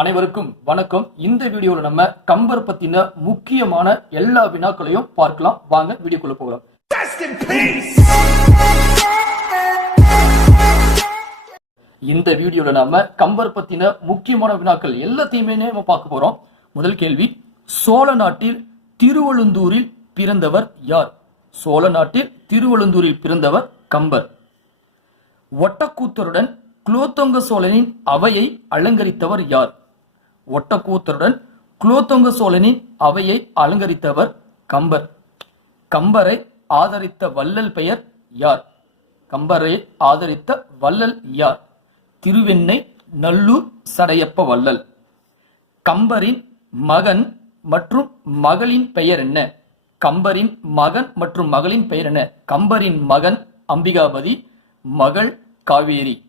அனைவருக்கும் வணக்கம். இந்த வீடியோல நம்ம கம்பர் பத்தின முக்கியமான எல்லா வினாக்களையும் பார்க்கலாம். வாங்க வீடியோக்குள்ள போகலாம்! இந்த வீடியோல நாம கம்பர் பத்தின முக்கியமான வினாக்கள் எல்லாத்தையுமே நம்ம பார்க்க போறோம். முதல் கேள்வி சோழ நாட்டில் திருவழுந்தூரில் பிறந்தவர் யார்? சோழ நாட்டில் திருவழுந்தூரில் பிறந்தவர் கம்பர். ஒட்டக்கூத்தருடன் குலோத்தொங்க சோழனின் அவையை அலங்கரித்தவர் யார்? ஒட்டக்கூத்தருடன் குலோத்தொங்க சோழனின் அவையை அலங்கரித்தவர் கம்பர். கம்பரை ஆதரித்த வள்ளல் பெயர் யார்? கம்பரை ஆதரித்த வள்ளல் யார்? திருவெண்ணை நல்லூர் சடையப்ப வள்ளல். கம்பரின் மகன் மற்றும் மகளின் பெயர் என்ன? கம்பரின் மகன் மற்றும் மகளின் பெயர் என்ன? கம்பரின் மகன் அம்பிகாபதி மகள் காவேரி.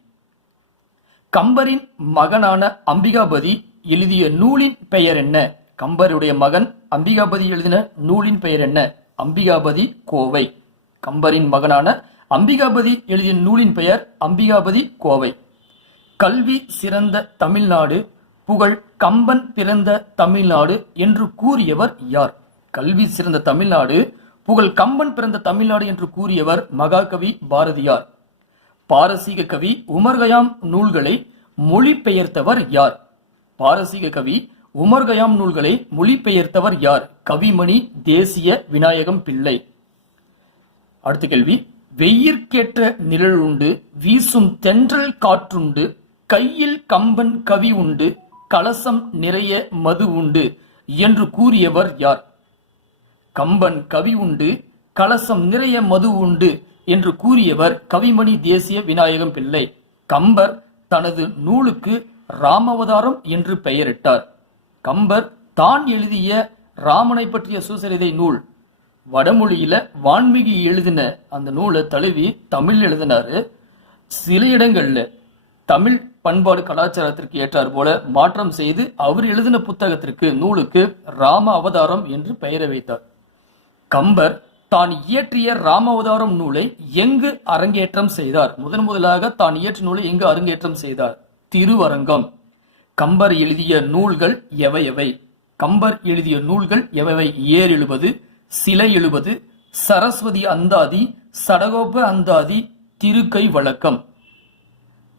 கம்பரின் மகனான அம்பிகாபதி எழுதிய நூலின் பெயர் என்ன? கம்பருடைய மகன் அம்பிகாபதி எழுதின நூலின் பெயர் என்ன? அம்பிகாபதி கோவை. கம்பரின் மகனான அம்பிகாபதி எழுதிய நூலின் பெயர் அம்பிகாபதி கோவை. கல்வி சிறந்த தமிழ்நாடு புகழ் கம்பன் பிறந்த தமிழ்நாடு என்று கூறியவர் யார்? கல்வி சிறந்த தமிழ்நாடு புகழ் கம்பன் பிறந்த தமிழ்நாடு என்று கூறியவர் மகாகவி பாரதியார். பாரசீக கவி உமர்கயாம் நூல்களை மொழிபெயர்த்தவர் யார்? பாரசீக கவி உமர்கயாம் நூல்களை மொழிபெயர்த்தவர் யார்? கவிமணி தேசிய விநாயகம் பிள்ளை. அடுத்த கேள்வி. வெயிற்கேற்ற நிழல் உண்டு வீசும் தென்றல் காற்றுண்டு கையில் கம்பன் கவி உண்டு கலசம் நிறைய மது உண்டு என்று கூறியவர் யார்? கம்பன் கவி உண்டு கலசம் நிறைய மது உண்டு என்று கூறியவர் கவிமணி தேசிய விநாயகம் பிள்ளை. கம்பர் தனது நூலுக்கு ராமவதாரம் என்று பெயரிட்டார். கம்பர் தான் எழுதிய ராமனை பற்றிய சூசரிதை நூல். வடமொழியில வான்மீகி எழுதின அந்த நூலை தழுவி தமிழ் எழுதினாரு. சில இடங்கள்ல தமிழ் பண்பாடு கலாச்சாரத்திற்கு ஏற்றார் போல மாற்றம் செய்து அவர் எழுதின புத்தகத்திற்கு நூலுக்கு ராம அவதாரம் என்று பெயரை வைத்தார். கம்பர் தான் இயற்றிய ராமாவதாரம் நூலை எங்கு அரங்கேற்றம் செய்தார்? முதன் முதலாக தான் இயற்றிய நூலை எங்கு அரங்கேற்றம் செய்தார்? திருவரங்கம். கம்பர் எழுதிய நூல்கள் எவை எவை? கம்பர் எழுதிய நூல்கள் எவை ஏர் எழுபது சிலை எழுபது சரஸ்வதி அந்தாதி சடகோப அந்தாதி திருக்கை வழக்கம்.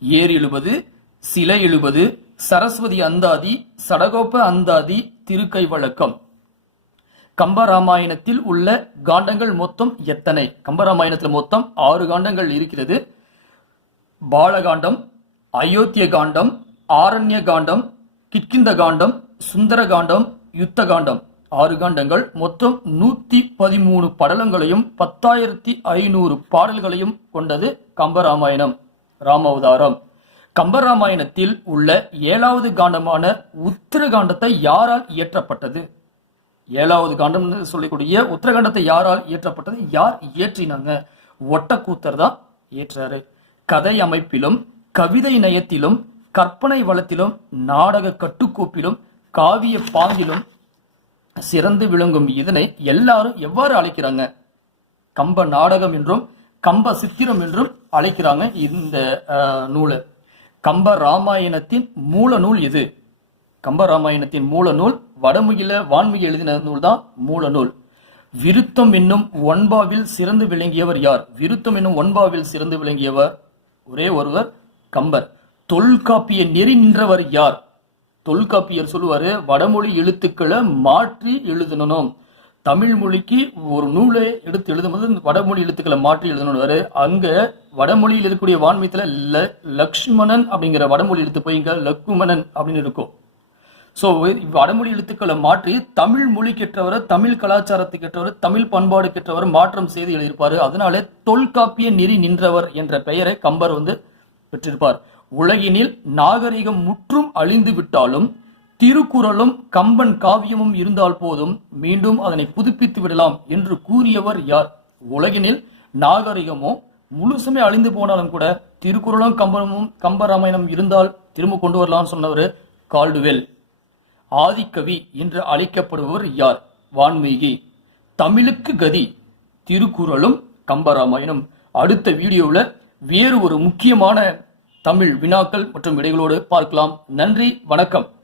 ஏர் எழுபது சிலை எழுபது சரஸ்வதி அந்தாதி சடகோப அந்தாதி திருக்கை வழக்கம். கம்பராமாயணத்தில் உள்ள காண்டங்கள் மொத்தம் எத்தனை? கம்பராமாயணத்தில் மொத்தம் ஆறு காண்டங்கள் இருக்கிறது. பாலகாண்டம் அயோத்திய காண்டம் ஆரண்ய காண்டம் கிட்கிந்த காண்டம் சுந்தர காண்டம் யுத்த காண்டம் ஆறு காண்டங்கள். மொத்தம் நூத்தி பதிமூணு படலங்களையும் பத்தாயிரத்தி ஐநூறு பாடல்களையும் கொண்டது கம்பராமாயணம். ராமாவதாரம். கம்பராமாயணத்தில் உள்ள ஏழாவது காண்டமான உத்தரகாண்டத்தை யாரால் இயற்றப்பட்டது? ஏழாவது காண்டம் சொல்லக்கூடிய உத்தரகாண்டத்தை யாரால் இயற்றப்பட்டது? யார் இயற்றினாங்க? ஒட்டக்கூத்தர் தான் இயற்றாரு. கதை அமைப்பிலும் கவிதை நயத்திலும் கற்பனை வளத்திலும் நாடக கட்டுக்கோப்பிலும் காவிய பாங்கிலும் சிறந்து விளங்கும் இதனை எல்லாரும் எவ்வாறு அழைக்கிறாங்க? கம்ப நாடகம் என்றும் கம்ப சித்திரம் என்றும் அழைக்கிறாங்க இந்த நூலை. கம்ப ராமாயணத்தின் மூல நூல் இது. கம்ப ராமாயணத்தின் மூல நூல் வடமுகில வான்முகி எழுதின நூல் தான் மூல நூல். விருத்தம் என்னும் ஒன்பாவில் சிறந்து விளங்கியவர் யார்? விருத்தம் என்னும் ஒன்பாவில் சிறந்து விளங்கியவர் ஒரே ஒருவர் கம்பர் தொல்காப்பிய நெறி நின்றவர் யார்? தொல்காப்பியர் சொல்லுவாரு வடமொழி எழுத்துக்களை மாற்றி எழுதணும். தமிழ் மொழிக்கு ஒரு நூலை எடுத்து எழுதும்போது வடமொழி எழுத்துக்களை மாற்றி எழுதணும் அங்க வடமொழியில் இருக்கக்கூடிய வான்மீத்துல ல லக்ஷ்மணன் அப்படிங்கிற வடமொழி எழுத்து போய் இங்க லக்குமணன் அப்படின்னு இருக்கும். சோ வடமொழி எழுத்துக்களை மாற்றி தமிழ் மொழி கெற்றவர் தமிழ் கலாச்சாரத்துக்கு கெற்றவர் தமிழ் பண்பாடு கெற்றவர் மாற்றம் செய்து எழுதியிருப்பாரு. அதனாலே தொல்காப்பிய நெறி நின்றவர் என்ற பெயரை கம்பர் வந்து பெற்றிருப்பார். உலகினில் நாகரிகம் முற்றும் அழிந்து விட்டாலும் திருக்குறளும் கம்பன் காவியமும் இருந்தால் போதும் மீண்டும் அதனை புதுப்பித்து விடலாம் என்று கூறியவர் யார்? உலகினில் நாகரிகமோ முழுசுமே அழிந்து போனாலும் கூட திருக்குறளும் கம்பனமும் கம்பராமாயணம் இருந்தால் திரும்ப கொண்டு வரலாம்னு சொன்னவர் கால்டுவெல். ஆதிக்கவி என்று அழைக்கப்படுபவர் யார்? வான்மீகி. தமிழுக்கு கதி திருக்குறளும் கம்பராமாயணம். அடுத்த வீடியோவில் வேறு ஒரு முக்கியமான தமிழ் வினாக்கள் மற்றும் விடைகளோடு பார்க்கலாம். நன்றி வணக்கம்.